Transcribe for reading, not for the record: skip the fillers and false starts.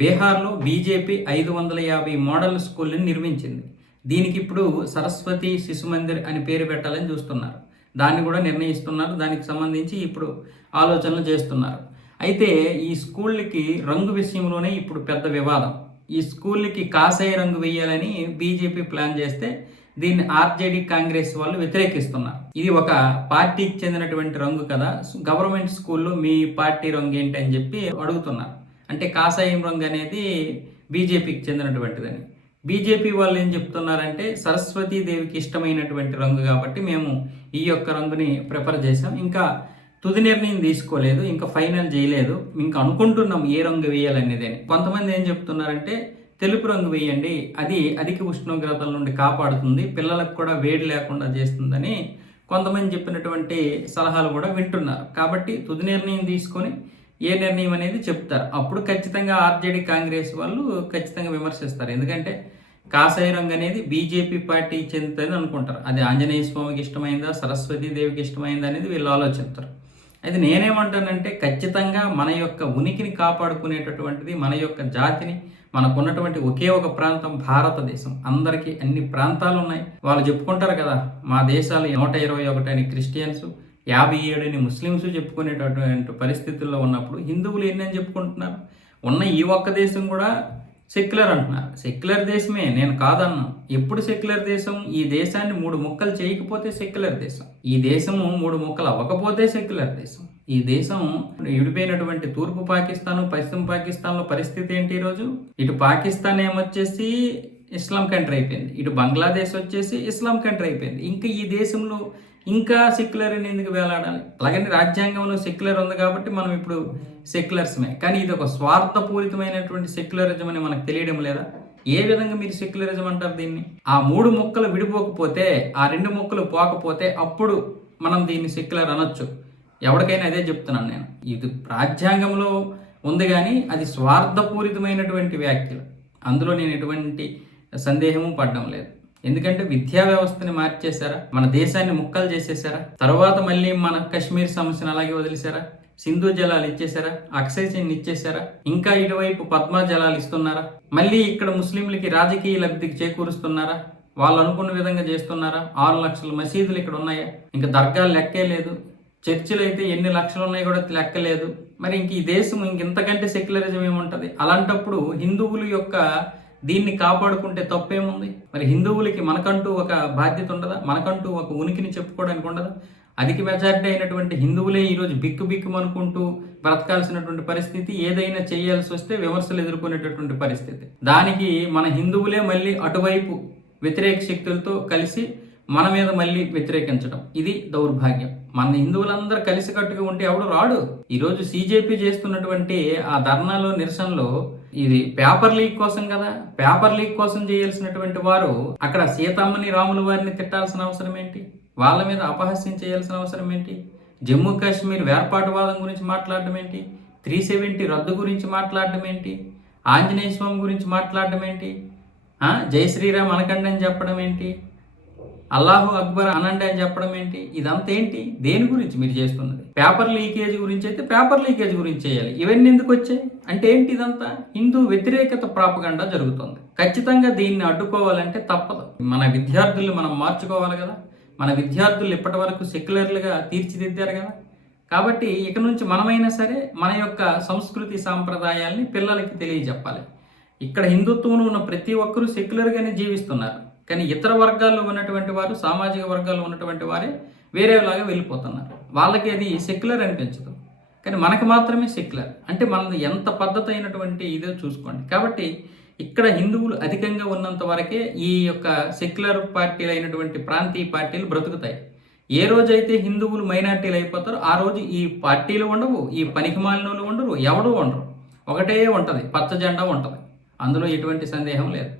బీహార్లో BJP 550 model స్కూల్ని నిర్మించింది. దీనికి ఇప్పుడు సరస్వతి శిశు మందిర్ అని పేరు పెట్టాలని చూస్తున్నారు. దాన్ని కూడా నిర్ణయిస్తున్నారు. దానికి సంబంధించి ఇప్పుడు ఆలోచనలు చేస్తున్నారు. అయితే ఈ స్కూళ్ళకి రంగు విషయంలోనే ఇప్పుడు పెద్ద వివాదం. ఈ స్కూళ్ళకి కాషాయ రంగు వేయాలని బీజేపీ ప్లాన్ చేస్తే దీన్ని ఆర్జేడీ కాంగ్రెస్ వాళ్ళు వ్యతిరేకిస్తున్నారు. ఇది ఒక పార్టీకి చెందినటువంటి రంగు కదా, గవర్నమెంట్ స్కూల్లో మీ పార్టీ రంగు ఏంటి అని చెప్పి అడుగుతున్నారు. అంటే కాషాయం రంగు అనేది బీజేపీకి చెందినటువంటిదని. బీజేపీ వాళ్ళు ఏం చెప్తున్నారంటే సరస్వతీదేవికి ఇష్టమైనటువంటి రంగు కాబట్టి మేము ఈ యొక్క రంగుని ప్రిఫర్ చేసాం. ఇంకా తుది నిర్ణయం తీసుకోలేదు, ఇంకా ఫైనల్ చేయలేదు, ఇంకా అనుకుంటున్నాం ఏ రంగు వేయాలనేది అని. కొంతమంది ఏం చెప్తున్నారంటే తెలుపు రంగు వేయండి, అది అధిక ఉష్ణోగ్రతల నుండి కాపాడుతుంది, పిల్లలకు కూడా వేడి లేకుండా చేస్తుందని కొంతమంది చెప్పినటువంటి సలహాలు కూడా వింటున్నారు. కాబట్టి తుది నిర్ణయం తీసుకొని ఏ నిర్ణయం అనేది చెప్తారు. అప్పుడు ఖచ్చితంగా ఆర్జేడీ కాంగ్రెస్ వాళ్ళు ఖచ్చితంగా విమర్శిస్తారు. ఎందుకంటే కాషాయ రంగు అనేది బీజేపీ పార్టీ చెందుతుందని అనుకుంటారు. అది ఆంజనేయ స్వామికి ఇష్టమైందా, సరస్వతీదేవికి ఇష్టమైందా అనేది వీళ్ళు ఆలోచిస్తారు. అయితే నేనేమంటానంటే ఖచ్చితంగా మన యొక్క ఉనికిని కాపాడుకునేటటువంటిది, మన యొక్క జాతిని, మనకున్నటువంటి ఒకే ఒక ప్రాంతం భారతదేశం. అందరికీ అన్ని ప్రాంతాలు ఉన్నాయి. వాళ్ళు చెప్పుకుంటారు కదా, మా దేశాలు 121 అని క్రిస్టియన్స్, 57 అని ముస్లిమ్స్ చెప్పుకునేటటువంటి పరిస్థితుల్లో ఉన్నప్పుడు హిందువులు ఎన్నని చెప్పుకుంటున్నారు. ఉన్న ఈ ఒక్క దేశం కూడా సెక్యులర్ అంటున్నారు. సెక్యులర్ దేశమే, నేను కాదన్నా. ఎప్పుడు సెక్యులర్ దేశం? ఈ దేశాన్ని 3 ముక్కలు చేయకపోతే సెక్యులర్ దేశం. ఈ దేశము 3 ముక్కలు అవ్వకపోతే సెక్యులర్ దేశం. ఈ దేశం విడిపోయినటువంటి తూర్పు పాకిస్తాను, పశ్చిమ పాకిస్తాన్లో పరిస్థితి ఏంటి ఈరోజు? ఇటు పాకిస్తాన్ ఏమొచ్చేసి ఇస్లాం కంట్రీ అయిపోయింది, ఇటు బంగ్లాదేశ్ వచ్చేసి ఇస్లాం కంట్రీ అయిపోయింది. ఇంకా ఈ దేశంలో ఇంకా సెక్యులర్ అని ఎందుకు వేలాడాలి? అలాగని రాజ్యాంగంలో సెక్యులర్ ఉంది కాబట్టి మనం ఇప్పుడు సెక్యులర్స్మే. కానీ ఇది ఒక స్వార్థపూరితమైనటువంటి సెక్యులరిజం అని మనకు తెలియడం లేదా? ఏ విధంగా మీరు సెక్యులరిజం అంటారు దీన్ని? ఆ 3 ముక్కలు విడిపోకపోతే, ఆ 2 ముక్కలు పోకపోతే అప్పుడు మనం దీన్ని సెక్యులర్ అనొచ్చు. ఎవరికైనా అదే చెప్తున్నాను నేను. ఇది రాజ్యాంగంలో ఉంది కానీ అది స్వార్థపూరితమైనటువంటి వ్యాఖ్యలు. అందులో నేను ఎటువంటి సందేహము పడడం లేదు. ఎందుకంటే విద్యా వ్యవస్థని మార్చేశారా, మన దేశాన్ని ముక్కలు చేసేసారా, తర్వాత మళ్ళీ మన కశ్మీర్ సమస్యను అలాగే వదిలేశారా, సింధు జలాలు ఇచ్చేసారా, అక్షయ్ చిన్ ఇచ్చేసారా, ఇంకా ఇటువైపు పద్మా జలాలు ఇస్తున్నారా, మళ్ళీ ఇక్కడ ముస్లింలకి రాజకీయ లబ్ధికి చేకూరుస్తున్నారా, వాళ్ళు అనుకున్న విధంగా చేస్తున్నారా? 6 లక్షల మసీదులు ఇక్కడ ఉన్నాయా? ఇంకా దర్గాలు లెక్కే లేదు. చర్చిలు అయితే ఎన్ని లక్షలు ఉన్నాయి కూడా లెక్కలేదు. మరి ఇంక ఈ దేశం ఇంతకంటే సెక్యులరిజం ఏముంటుంది? అలాంటప్పుడు హిందువుల యొక్క దీన్ని కాపాడుకుంటే తప్పేముంది? మరి హిందువులకి మనకంటూ ఒక బాధ్యత ఉండదా? మనకంటూ ఒక ఉనికిని చెప్పుకోవడానికి ఉండదా? అధిక మెజారిటీ అయినటువంటి హిందువులే ఈరోజు బిక్కుమనుకుంటూ బ్రతకాల్సినటువంటి పరిస్థితి, ఏదైనా చేయాల్సి వస్తే విమర్శలు ఎదుర్కొనేటటువంటి పరిస్థితి. దానికి మన హిందువులే మళ్ళీ అటువైపు వ్యతిరేక శక్తులతో కలిసి మన మీద మళ్ళీ వ్యతిరేకించడం, ఇది దౌర్భాగ్యం. మన హిందువులందరూ కలిసికట్టుగా ఉంటే ఎవడు రాడు. ఈరోజు సీజేపీ చేస్తున్నటువంటి ఆ ధర్నాలో, నిరసనలో ఇది పేపర్ లీక్ కోసం కదా. పేపర్ లీక్ కోసం చేయాల్సినటువంటి వారు అక్కడ సీతమ్మని, రాముల వారిని తిట్టాల్సిన అవసరం ఏంటి? వాళ్ళ మీద అపహాస్యం చేయాల్సిన అవసరం ఏంటి? జమ్మూ కాశ్మీర్ వేర్పాటువాదం గురించి మాట్లాడడం ఏంటి? 370 రద్దు గురించి మాట్లాడడం ఏంటి? ఆంజనేయ స్వామి గురించి మాట్లాడడం ఏంటి? జై శ్రీరామ్ అనకండి అని చెప్పడం ఏంటి? అల్లాహు అక్బర్ అనండి అని చెప్పడం ఏంటి? ఇదంతా ఏంటి? దేని గురించి మీరు చేస్తున్నది? పేపర్ లీకేజ్ గురించి అయితే పేపర్ లీకేజ్ గురించి చేయాలి. ఇవన్నీ ఎందుకు వచ్చాయి అంటే ఏంటి? ఇదంతా హిందూ వ్యతిరేకత ప్రాపగండా జరుగుతుంది. ఖచ్చితంగా దీన్ని అడ్డుకోవాలంటే తప్పదు. మన విద్యార్థులు మనం మార్చుకోవాలి కదా. మన విద్యార్థులు ఇప్పటి వరకు సెక్యులర్లుగా తీర్చిదిద్దారు కదా. కాబట్టి ఇక నుంచి మనమైనా సరే మన యొక్క సంస్కృతి సాంప్రదాయాల్ని పిల్లలకి తెలియజెప్పాలి. ఇక్కడ హిందుత్వంలో ఉన్న ప్రతి ఒక్కరూ సెక్యులర్గానే జీవిస్తున్నారు. కానీ ఇతర వర్గాల్లో ఉన్నటువంటి వారు, సామాజిక వర్గాల్లో ఉన్నటువంటి వారే వేరేలాగా వెళ్ళిపోతున్నారు. వాళ్ళకి అది సెక్యులర్ అనిపించదు, కానీ మనకు మాత్రమే సెక్యులర్. అంటే మనది ఎంత పద్ధతి అయినటువంటి ఇదో చూసుకోండి. కాబట్టి ఇక్కడ హిందువులు అధికంగా ఉన్నంత వరకే ఈ యొక్క సెక్యులర్ పార్టీలు అయినటువంటి ప్రాంతీయ పార్టీలు బ్రతుకుతాయి. ఏ రోజైతే హిందువులు మైనార్టీలు అయిపోతారో ఆ రోజు ఈ పార్టీలు ఉండవు, ఈ పనికిమాలినోళ్ళు ఉండరు, ఎవడూ ఉండరు. ఒకటే ఉంటుంది, పచ్చ జెండా ఉంటుంది. అందులో ఎటువంటి సందేహం లేదు.